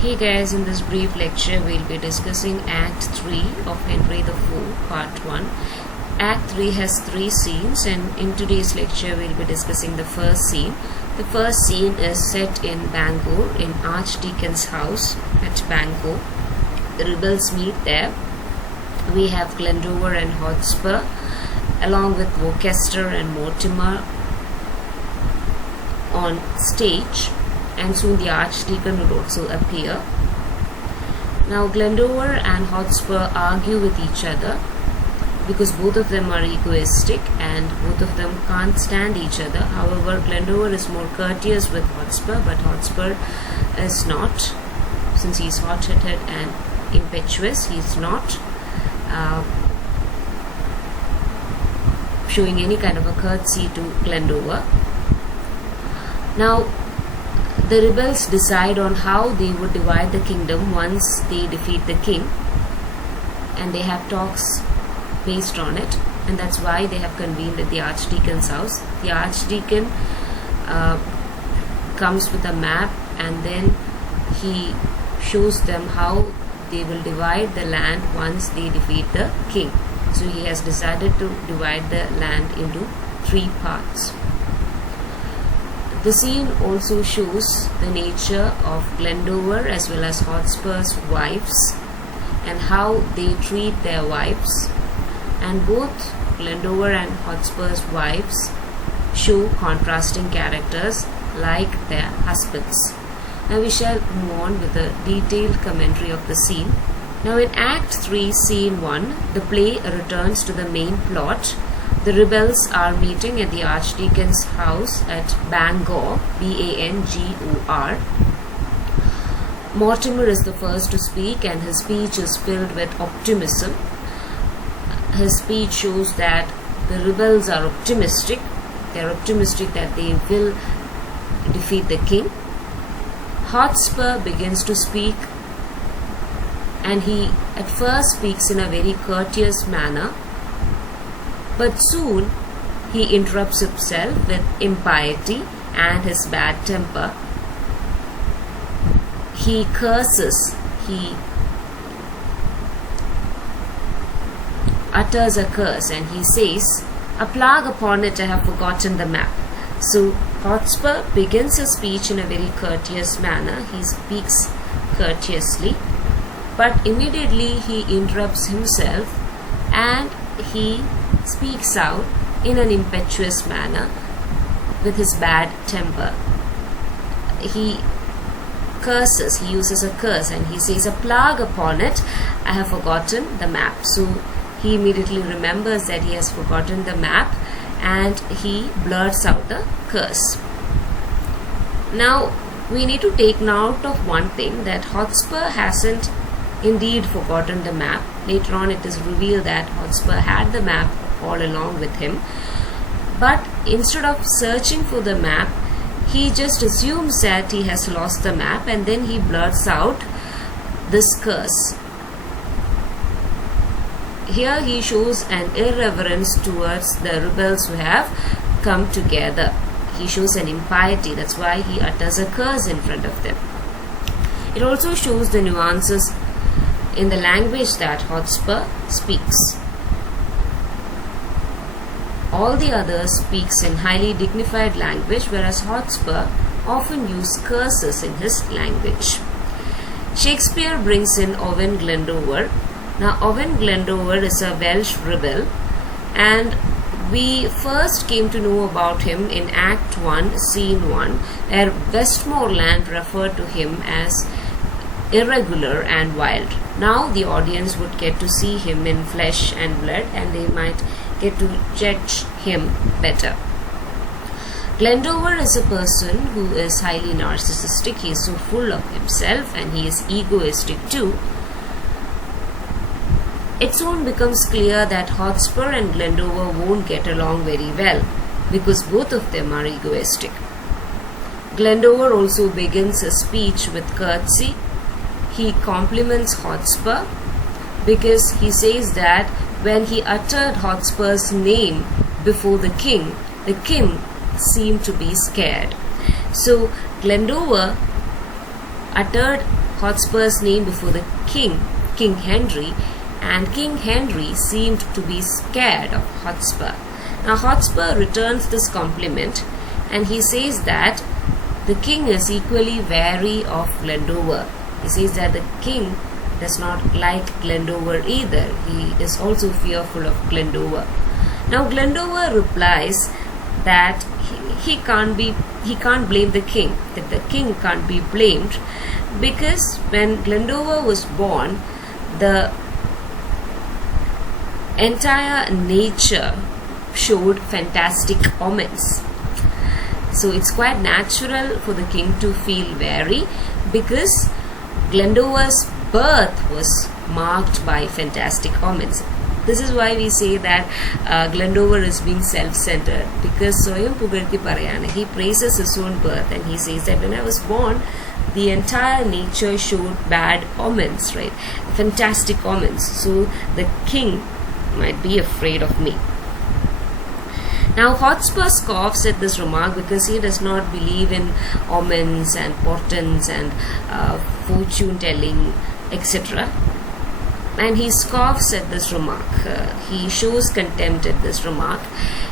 Hey guys, in this brief lecture we'll be discussing Act 3 of Henry IV, Part 1. Act 3 has 3 scenes, and in today's lecture we'll be discussing the first scene. The first scene is set in Bangor, in Archdeacon's house at Bangor. The rebels meet there. We have Glendower and Hotspur along with Worcester and Mortimer on stage, and soon the Archdeacon would also appear. Now Glendower and Hotspur argue with each other because both of them are egoistic and both of them can't stand each other. However, Glendower is more courteous with Hotspur, but Hotspur is not. Since he's hot-headed and impetuous, he's not showing any kind of a courtesy to Glendower. Now the rebels decide on how they would divide the kingdom once they defeat the king, and they have talks based on it, and that's why they have convened at the Archdeacon's house. The Archdeacon comes with a map, and then he shows them how they will divide the land once they defeat the king. So he has decided to divide the land into 3 parts. The scene also shows the nature of Glendower as well as Hotspur's wives and how they treat their wives, and both Glendower and Hotspur's wives show contrasting characters like their husbands. Now we shall move on with a detailed commentary of the scene. Now in Act 3, Scene 1, the play returns to the main plot. The rebels are meeting at the Archdeacon's house at Bangor, B-A-N-G-O-R. Mortimer is the first to speak, and his speech is filled with optimism. His speech shows that the rebels are optimistic. They are optimistic that they will defeat the king. Hotspur begins to speak, and he at first speaks in a very courteous manner, but soon he interrupts himself with impiety and his bad temper. He curses, he utters a curse, and he says, "A plague upon it, I have forgotten the map." So Hotspur begins his speech in a very courteous manner. He speaks courteously, but immediately he interrupts himself and he speaks out in an impetuous manner with his bad temper. He curses, he uses a curse, and he says, "A plague upon it, I have forgotten the map." So he immediately remembers that he has forgotten the map, and he blurts out the curse. Now we need to take note of one thing, that Hotspur hasn't indeed forgotten the map. Later on it is revealed that Hotspur had the map all along with him, but instead of searching for the map, he just assumes that he has lost the map, and then he blurts out this curse. Here he shows an irreverence towards the rebels who have come together. He shows an impiety, that's why he utters a curse in front of them. It also shows the nuances in the language that Hotspur speaks. All the others speaks in highly dignified language, whereas Hotspur often uses curses in his language. Shakespeare brings in Owen Glendower. Now Owen Glendower is a Welsh rebel, and we first came to know about him in Act 1, Scene 1, where Westmoreland referred to him as irregular and wild. Now the audience would get to see him in flesh and blood, and they might get to judge him better. Glendower is a person who is highly narcissistic. He is so full of himself, and he is egoistic too. It soon becomes clear that Hotspur and Glendower won't get along very well because both of them are egoistic. Glendower also begins his speech with courtesy. He compliments Hotspur because he says that when he uttered Hotspur's name before the king seemed to be scared. So Glendower uttered Hotspur's name before the king, King Henry, and King Henry seemed to be scared of Hotspur. Now Hotspur returns this compliment and he says that the king is equally wary of Glendower. He says that the king does not like Glendower either. He is also fearful of Glendower. Now Glendower replies that he can't blame the king, that the king can't be blamed, because when Glendower was born, the entire nature showed fantastic omens. So it's quite natural for the king to feel wary, because Glendower's birth was marked by fantastic omens. This is why we say that Glendower is being self-centered, because Soyam Pugarthi Parayana, he praises his own birth and he says that when I was born, the entire nature showed bad omens, right? Fantastic omens. So the king might be afraid of me. Now Hotspur scoffs at this remark because he does not believe in omens and portents and fortune telling, etc. And he scoffs at this remark. He shows contempt at this remark,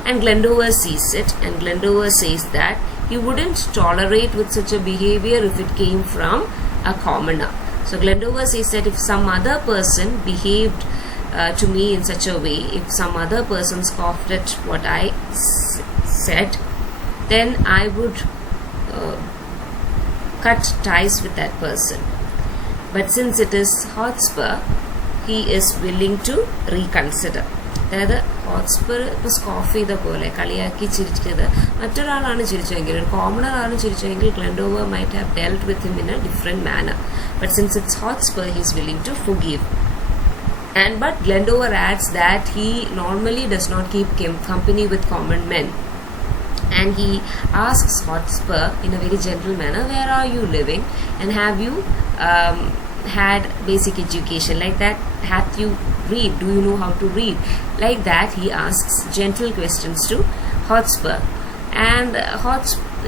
and Glendower sees it, and Glendower says that he wouldn't tolerate with such a behavior if it came from a commoner. So Glendower says that if some other person behaved to me in such a way, if some other person scoffed at what I said, then I would cut ties with that person. But since it is Hotspur, he is willing to reconsider. അതായത് Hotspur ഇപ്പോൾ സ്കോഫ് ചെയ്ത പോലെ കളിയാക്കി ചിരിച്ചത് മറ്റൊരാളാണ് ചിരിച്ചതെങ്കിൽ, ഒരു കോമണറാണ് ചിരിച്ചതെങ്കിൽ Glendower might have dealt with him in a different manner. But since it's Hotspur, he is willing to forgive. But Glendower adds that he normally does not keep company with common men. And he asks Hotspur in a very gentle manner, where are you living? And have you had basic education? Like that, have you read? Do you know how to read? Like that, he asks gentle questions to Hotspur. And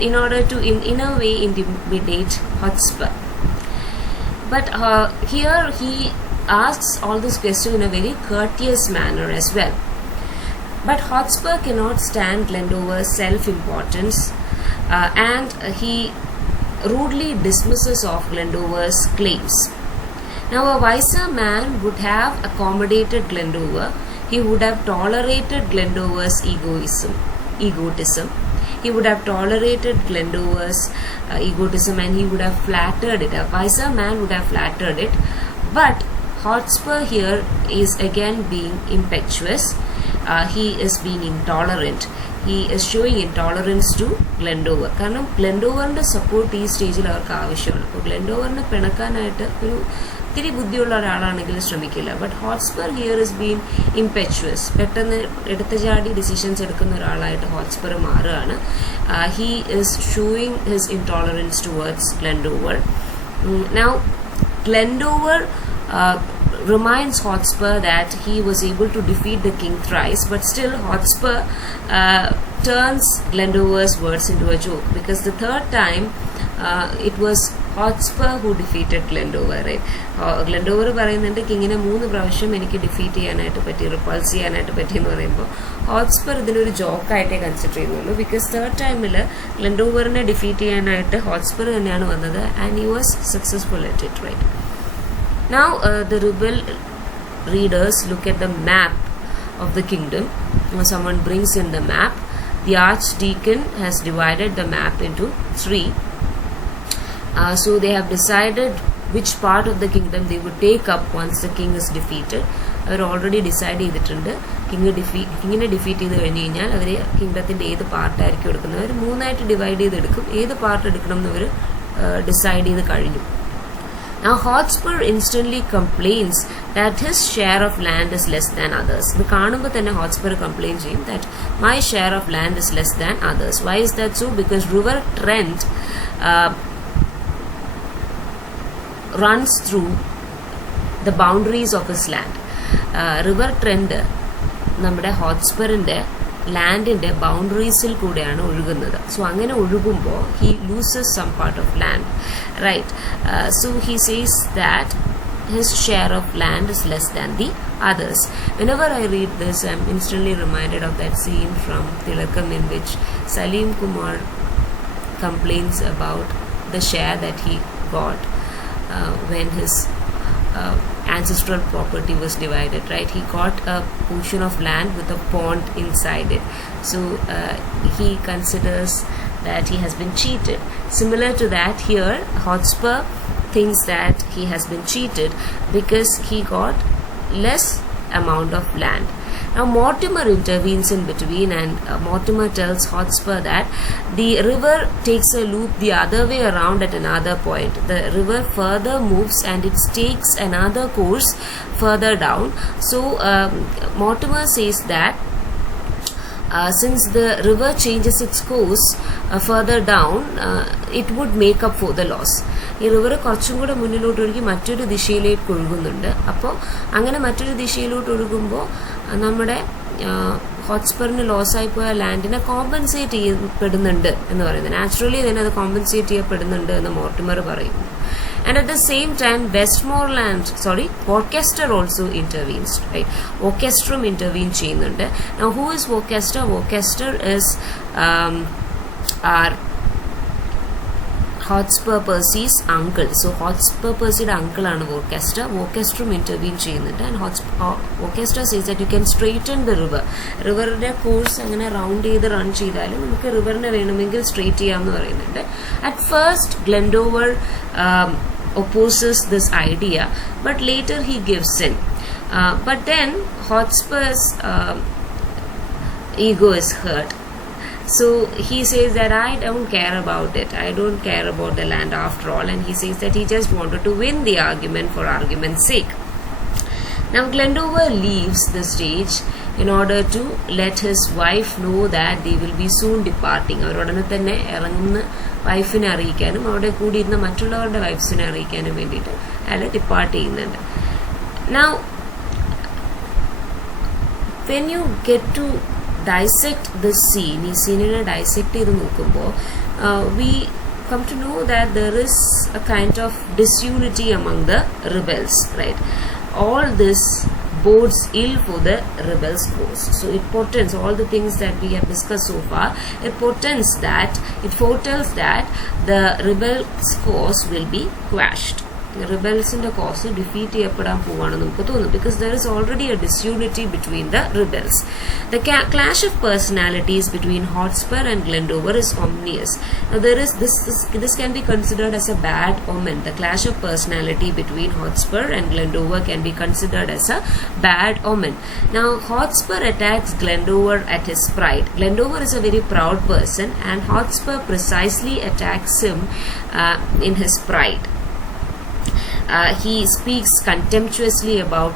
in order to, in a way, intimidate Hotspur. But here he asks all this question in a very courteous manner as well. But Hotspur cannot stand Glendower's self-importance, and he rudely dismisses of Glendower's claims. Now a wiser man would have accommodated Glendower. He would have tolerated Glendower's egotism. He would have tolerated Glendower's egotism, and he would have flattered it. A wiser man would have flattered it. But Hotspur here is again being impetuous. He is being intolerant. He is showing intolerance to Glendower. കാരണം ഗ്ലെൻഡോവറിന്റെ support ഈ സ്റ്റേജിൽ അവർക്ക് ആവശ്യമാണ്. അപ്പോൾ ഗ്ലെൻഡോവറിനെ പിണക്കാനായിട്ട് ഒരു ഇത്തിരി ബുദ്ധിയുള്ള ഒരാളാണെങ്കിൽ ശ്രമിക്കില്ല. But Hotspur here is been impetuous. പെട്ടെന്ന് എടുത്തുചാടി ഡിസിഷൻസ് എടുക്കുന്ന ഒരാളായിട്ട് ഹോട്ട്സ്പർ മാറുകയാണ്. He is showing his intolerance towards Glendower. Now Glendower reminds Hotspur that he was able to defeat the king thrice, but still Hotspur turns Glendower's words into a joke, because the third time it was Hotspur who defeated Glendower, right? Glendower പറയുന്നുണ്ട് കിങ്ങിനെ 3 പ്രാവശ്യം എനിക്ക് defeat ചെയ്യാനായിട്ട് പറ്റി, Repulse ചെയ്യാനായിട്ട് പറ്റി എന്ന് പറയുമ്പോൾ Hotspur ഇതിനൊരു ജോക്കായിട്ടേ കൺസിഡർ ചെയ്യുന്നുള്ളൂ. ബിക്കോസ് തേർഡ് ടൈമിൽ Glendowerനെ ഡിഫീറ്റ് ചെയ്യാനായിട്ട് ഹോട്ട്സ്പർ തന്നെയാണ് വന്നത്, and he was successful at it, right? Now the rebel readers look at the map of the kingdom. Someone brings in the map. The archdeacon has divided the map into 3. So they have decided which part of the kingdom they would take up once the king is defeated. അവർ already decide ചെയ്തിട്ടുണ്ട്. കിങ്ങിനെ defeat ചെയ്ത് കഴിഞ്ഞ് കഴിഞ്ഞാൽ അവർ കിങ്ഡത്തിൻ്റെ ഏത് പാർട്ടായിരിക്കും എടുക്കുന്നത്. അവർ 3ആയിട്ട് divide ചെയ്തെടുക്കും. ഏത് പാർട്ട് എടുക്കണം എന്നവർ ഡിസൈഡ് ചെയ്ത് കഴിഞ്ഞു. Now Hotspur instantly complains that his share of land is less than others. ഇത് കാണുമ്പോൾ തന്നെ Hotspur complain ചെയ്യും that my share of land is less than others. Why is that so? Because river Trent runs through the boundaries of his land. River trend നമ്മുടെ ഹോട്ട്സ്പറിൻ്റെ ലാൻഡിൻ്റെ ബൗണ്ടറീസിൽ കൂടെയാണ് ഒഴുകുന്നത്. So അങ്ങനെ ഒഴുകുമ്പോൾ he loses some part of land, right? So he says that his share of land is less than the others. Whenever I read this, I'm instantly reminded of that scene from Tilakam in which Salim Kumar complains about the share that he got when his ancestral property was divided, right? He got a portion of land with a pond inside it. So he considers that he has been cheated. Similar to that, here Hotspur thinks that he has been cheated because he got less amount of land. Now Mortimer intervenes in between, and Mortimer tells Hotspur that the river takes a loop the other way around at another point. The river further moves and it takes another course further down. So Mortimer says that since the river changes its course further down, it would make up for the loss. ഈ river കുറച്ചും കൂടെ മുന്നിലോട്ട് ഒഴുകി മറ്റൊരു ദിശയിലേക്ക് ഒഴുകുന്നുണ്ട്. അപ്പോൾ അങ്ങനെ മറ്റൊരു ദിശയിലോട്ട് ഒഴുകുമ്പോൾ നമ്മുടെ ഹോട്ട്സ്പറിന് ലോസായി പോയ ലാൻഡിനെ കോമ്പൻസേറ്റ് ചെയ്യപ്പെടുന്നുണ്ട് എന്ന് പറയുന്നത്. നാച്ചുറലി തന്നെ അത് കോമ്പൻസേറ്റ് ചെയ്യപ്പെടുന്നുണ്ട് എന്ന് മോർട്ടിമർ പറയുന്നു. And at the same time, Worcester also intervenes, right? Worcester intervene ചെയ്യുന്നുണ്ട്. Now who is Worcester? Worcester is our Hotspur Percy's uncle. So Hotspur Percy's uncle ആണ് Worcester. Worcester intervene ചെയ്യുന്നുണ്ട്. And Worcester says that you can straighten the river. റിവറിന്റെ course അങ്ങനെ round ചെയ്ത് run ചെയ്താലും നമുക്ക് റിവറിനെ വേണമെങ്കിൽ straight ചെയ്യാമെന്ന് പറയുന്നുണ്ട്. At first Glendower opposes this idea, but later he gives in. But then Hotspur's ego is hurt. So he says that I don't care about it. I don't care about the land after all. And he says that he just wanted to win the argument for argument's sake. Now Glendower leaves the stage in order to let his wife know that they will be soon departing. അവരുടനെ തന്നെ ഇറങ്ങുന്ന വൈഫിനെ അറിയിക്കാനും അവിടെ കൂടിയിരുന്ന മറ്റുള്ളവരുടെ വൈഫ്സിനെ അറിയിക്കാനും വേണ്ടിയിട്ട് അയാൾ depart ചെയ്യുന്നുണ്ട്. Now when you get to dissect this scene, ഈ സീനിനെ ഡൈസെക്ട് ചെയ്ത് നോക്കുമ്പോൾ we come to know that there is a kind of disunity among the rebels, right? All this bodes ill for the rebels' cause. So it portends all the things that we have discussed so far. It foretells that the rebels' cause will be quashed. Rebels' cause defeat ചെയ്യപ്പെടാൻ പോവാണെന്ന് നമുക്ക് തോന്നുന്നു, because there is already a disunity between the rebels. The clash of personalities between Hotspur and Glendower is ominous. Now there is this can be considered as a bad omen. The clash of personality between Hotspur and Glendower can be considered as a bad omen. Now Hotspur attacks Glendower at his pride. Glendower is a very proud person, and Hotspur precisely attacks him in his pride. He speaks contemptuously about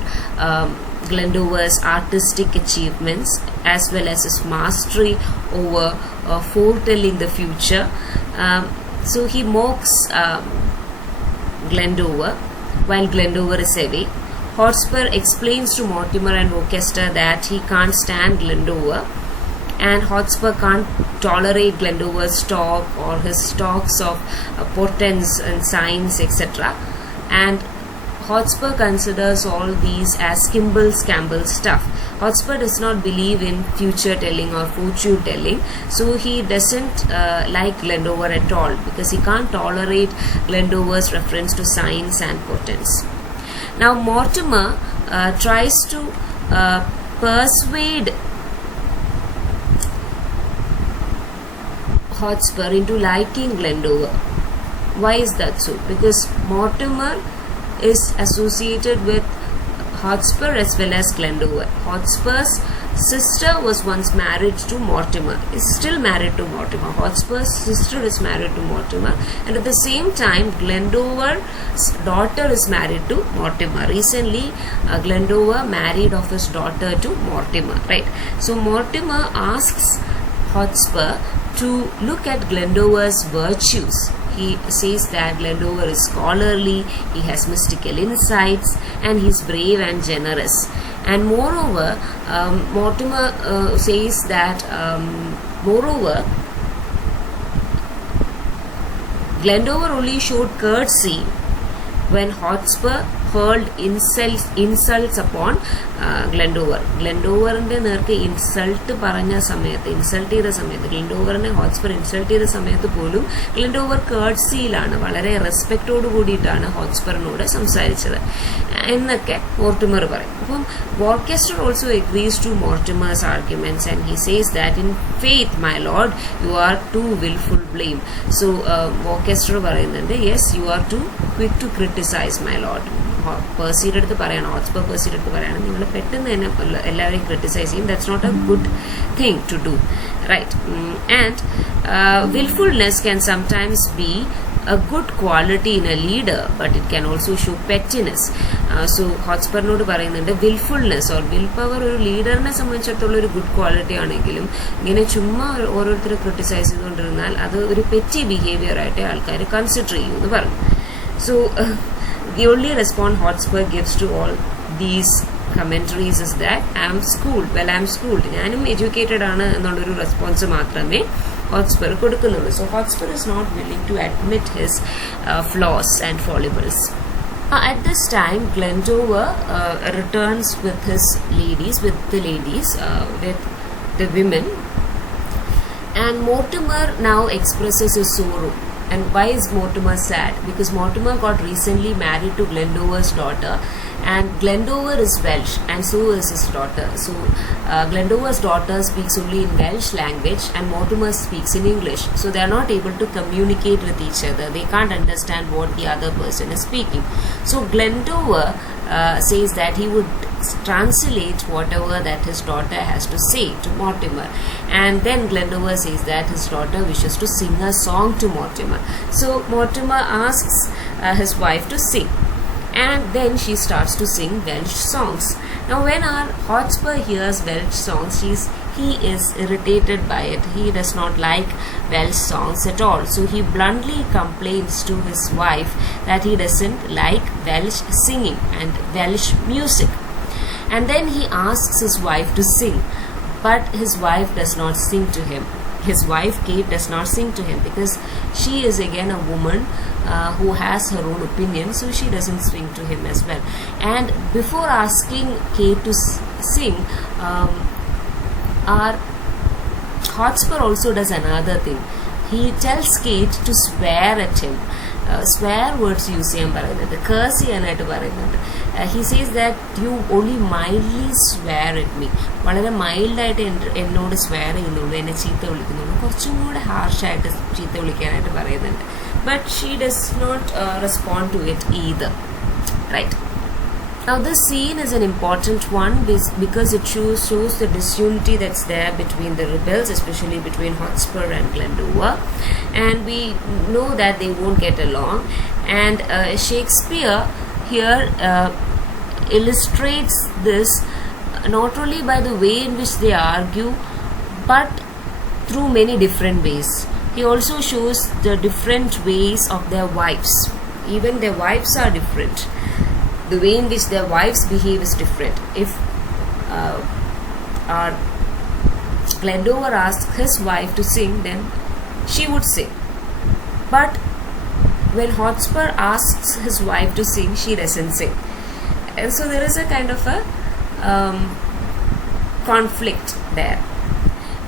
Glendower's artistic achievements as well as his mastery over foretelling the future. So he mocks Glendower while Glendower is away. Hotspur explains to Mortimer and Worcester that he can't stand Glendower, and Hotspur can't tolerate Glendower's talk or his talks of portents and signs, etc. And Hotspur considers all these as scamble stuff. Hotspur does not believe in future telling or fortune telling, so he doesn't like Glendower at all, because he can't tolerate Glendower's reference to signs and portents. Now Mortimer tries to persuade Hotspur into liking Glendower. Why is that so? Because Mortimer is associated with Hotspur as well as Glendower. Hotspur's sister was once married to Mortimer, is still married to Mortimer. Hotspur's sister is married to Mortimer, and at the same time Glendower's daughter is married to Mortimer. Recently Glendower married off his daughter to Mortimer, right? So Mortimer asks Hotspur to look at Glendower's virtues he says that Glendower is scholarly, he has mystical insights, and he's brave and generous. And moreover, Mortimer says that moreover, Glendower only showed courtesy when Hotspur hurled insults upon Glendower. Glendoverന്റെ നേർക്ക് insult പറഞ്ഞ സമയത്ത്, insult ചെയ്ത സമയത്ത്, ഗ്ലെൻഡോവറിനെ Hotspur insult ചെയ്ത സമയത്ത് പോലും ഗ്ലെൻഡോവർ കേർട്സിയിലാണ്, വളരെ റെസ്പെക്റ്റോട് കൂടിയിട്ടാണ് ഹോട്ട്സ്പറിനോട് സംസാരിച്ചത് എന്നൊക്കെ മോർട്ടിമർ പറയും. അപ്പം Worcester also agrees to Mortimer's arguments and he says that in faith my lord you are too wilful blame. So Worcester പറയുന്നുണ്ട്, yes you are too quick to criticise my lord. പേഴ്സിയുടെ അടുത്ത് പറയണം, Hotspur പേഴ്സിയുടെ അടുത്ത് പറയണം, നിങ്ങൾ പെട്ടെന്ന് തന്നെ എല്ലാവരെയും ക്രിട്ടിസൈസ് ചെയ്യും. That's not a good thing to do, right? And wilfulness can sometimes be a good quality in a leader, but it can also show pettiness. So ഹോട്ട്സ്പറിനോട് പറയുന്നുണ്ട്, വിൽഫുൾനെസ് ഓർ വിൽ പവർ ഒരു ലീഡറിനെ സംബന്ധിച്ചിടത്തോളം ഒരു ഗുഡ് ക്വാളിറ്റി ആണെങ്കിലും ഇങ്ങനെ ചുമ്മാ ഓരോരുത്തരെ criticise ചെയ്തുകൊണ്ടിരുന്നാൽ അത് ഒരു പെറ്റി ബിഹേവിയർ ആയിട്ട് ആൾക്കാർ കൺസിഡർ ചെയ്യും എന്ന് പറഞ്ഞു. So the only response Hotspur gives to all these commentaries is that I am schooled. Well, I am schooled. ഞാനും എഡ്യൂക്കേറ്റഡ് ആണ് എന്നുള്ളൊരു റെസ്പോൺസ് മാത്രമേ Hotspur കൊടുക്കുന്നുള്ളൂ. So Hotspur is not willing to admit his flaws and foibles. At this time, Glendower returns with his ladies, with the women, and Mortimer now expresses his sorrow. And why is Mortimer sad? Because Mortimer got recently married to Glendower's daughter, and Glendower is Welsh and so is his daughter. So Glendower's daughter speaks only in Welsh language and Mortimer speaks in English. So they are not able to communicate with each other. They can't understand what the other person is speaking. So Glendower says that he would translate whatever that his daughter has to say to Mortimer, and then Glendower says that his daughter wishes to sing a song to Mortimer. So Mortimer asks his wife to sing, and then she starts to sing Welsh songs. Now when our Hotspur hears Welsh songs, he is irritated by it. He does not like Welsh songs at all. So he bluntly complains to his wife that he doesn't like Welsh singing and Welsh music. And then he asks his wife to sing, but his wife does not sing to him. His wife Kate does not sing to him because she is again a woman who has her own opinion, so she doesn't sing to him as well. And before asking Kate to sing, our Hotspur also does another thing. He tells Kate to swear at him. Swear words use ചെയ്യാൻ പറയുന്നുണ്ട്, curse ചെയ്യാനായിട്ട് പറയുന്നുണ്ട്. He says that you only mildly swear at me. വളരെ മൈൽഡായിട്ട് എന്നോട് swear ചെയ്യുന്നുള്ളൂ, എന്നെ ചീത്ത വിളിക്കുന്നുള്ളൂ, കുറച്ചും കൂടെ ഹാർഷായിട്ട് ചീത്ത വിളിക്കാനായിട്ട് പറയുന്നുണ്ട്. But she does not respond to it either, right? Now this scene is an important one because it shows the disunity that's there between the rebels, especially between Hotspur and Glendower, and we know that they won't get along. And Shakespeare here illustrates this not only by the way in which they argue, but through many different ways. He also shows the different ways of their wives. Even their wives are different. The way in which their wives behave is different. If our Glendower asks his wife to sing, then she would sing. But when Hotspur asks his wife to sing, she doesn't sing. And so there is a kind of a conflict there.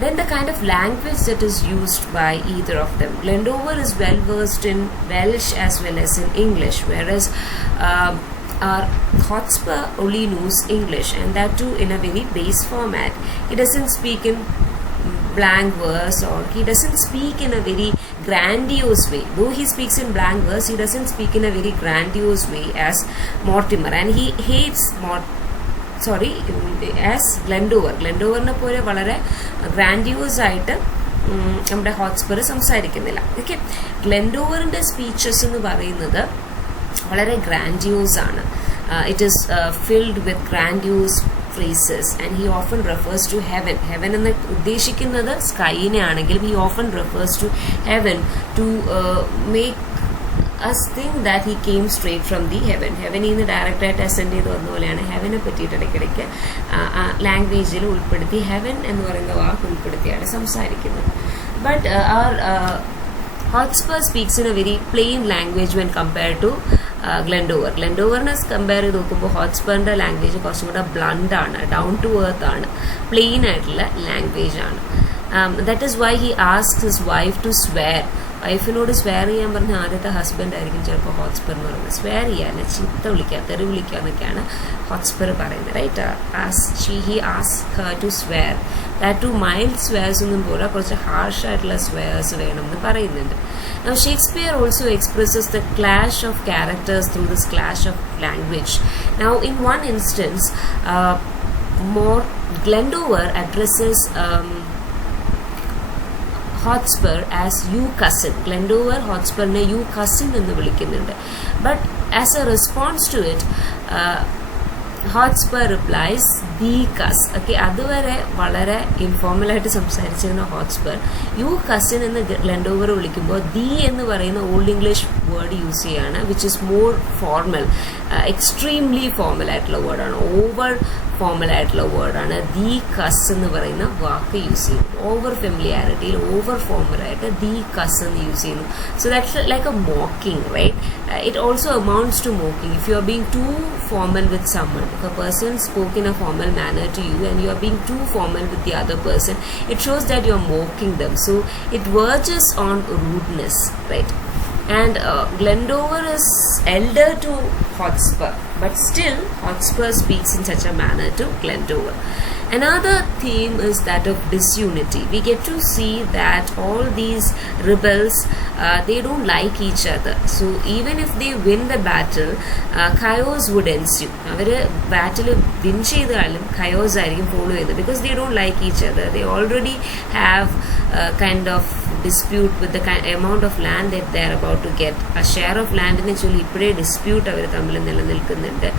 Then the kind of language that is used by either of them. Glendower is well versed in Welsh as well as in English, whereas our Hotspur only knows English, and that too in a very base format. He doesn't speak in blank verse, or he doesn't speak in a very grandiose way. Though he speaks in blank verse, he doesn't speak in a very grandiose way as Mortimer, and he hates as Glendowerനെ പോലെ വളരെ ഗ്രാൻഡ്യൂസ് ആയിട്ട് നമ്മുടെ Hotspur സംസാരിക്കുന്നില്ല. Okay, ഗ്ലെൻഡോവറിന്റെ speeches എന്ന് പറയുന്നത് വളരെ grandiose ആണ്. It is filled with grandiose phrases, and he often refers to heaven. Heaven എന്ന് ഉദ്ദേശിക്കുന്നത് സ്കൈനെ ആണെങ്കിലും he often refers to heaven to make us think that he came straight from the heaven. Heaven in the direct ascend ചെയ്ത് വന്ന പോലെയാണ് ഹെവനെ പറ്റിയിട്ട് ഇടയ്ക്കിടയ്ക്ക് ലാംഗ്വേജിൽ ഉൾപ്പെടുത്തി ഹെവൻ എന്ന് പറയുന്ന വാക്ക് ഉൾപ്പെടുത്തിയാണ് സംസാരിക്കുന്നത്. But Hotspur speaks in a very plain language when compared to Glendower. Glendowerനെ കമ്പയർ ചെയ്ത് നോക്കുമ്പോൾ ഹോട്ട്സ്പറിൻ്റെ ലാംഗ്വേജ് കുറച്ചും കൂടെ ബ്ലണ്ട് ആണ്, ഡൗൺ ടു എർത്ത് ആണ്, പ്ലെയിൻ ആയിട്ടുള്ള ലാംഗ്വേജ് ആണ്. That is why he asks his wife to swear. വൈഫിനോട് സ്വെയർ ചെയ്യാൻ പറഞ്ഞ ആദ്യത്തെ ഹസ്ബൻഡ് ആയിരിക്കും ചിലപ്പോൾ ഹോട്ട്സ്പർ എന്ന് പറയുന്നത്. സ്വെയർ ചെയ്യാൻ, ചീത്ത വിളിക്കുക, തെറി വിളിക്കുക എന്നൊക്കെയാണ് ഹോട്ട്സ്പർ പറയുന്നത്. Right, he ask her to swear. That too mild swears ഒന്നും പോലെ കുറച്ച് ഹാർഷ് ആയിട്ടുള്ള സ്വെയർസ് വേണമെന്ന് പറയുന്നുണ്ട്. Now Shakespeare also expresses the clash of characters through this clash of language. Now in one instance, Glendower addresses Hotspur as you cousin. Glendower Hotspurne you cousin എന്ന് വിളിക്കുന്നുണ്ട്. But as a response to it, Hotspur replies the cuss. Okay, അതുവരെ വളരെ ഇൻഫോർമലായിട്ട് സംസാരിച്ചിരുന്ന Hotspur U cousin എന്ന് ഗ്ലെൻഡോവർ വിളിക്കുമ്പോൾ the എന്ന് പറയുന്ന old English word use ചെയ്യാണ്, which is more formal, extremely formal ആയിട്ടുള്ള വേർഡാണ്, ഓവർ ഫോർമൽ ആയിട്ടുള്ള വേർഡാണ്. ദി കസ് എന്ന് പറയുന്ന വാക്ക് യൂസ് ചെയ്യുന്നു. ഓവർ ഫെമിലിയാരിറ്റിയിൽ ഓവർ ഫോർമലായിട്ട് ദി കസ് എന്ന് യൂസ് ചെയ്യുന്നു. So that's like a mocking, right? It also amounts to mocking. If you are being too formal with someone, if a person spoke in a formal manner to you and you are being too formal with the other person, it shows that you are mocking them. So it verges on rudeness, right? And Glendower is elder to Hotspur, but still Hotspur speaks in such a manner to Glendower. Another theme is that of disunity. We get to see that all these rebels, they don't like each other. So even if they win the battle, chaos would ensue. അവര് ബാറ്റിൽ win ചെയ്താലും chaos ആയിരിക്കും follow ചെയ്തത്, because they don't like each other. They already have kind of dispute with the amount of land that they are about to get. A share of land in ചൊല്ലി ഇപ്പോഴേ dispute അവർ തമ്മിൽ നിലനിൽക്കുന്നുണ്ട്.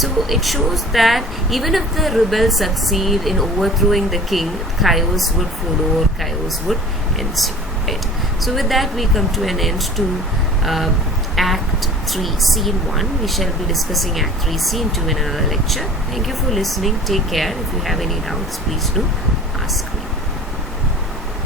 So it shows that even if the rebels succeed in overthrowing the king, chaos would follow or chaos would ensue. Right? So with that we come to an end to Act 3, Scene 1. We shall be discussing Act 3, Scene 2 in another lecture. Thank you for listening. Take care. If you have any doubts, please do ask me.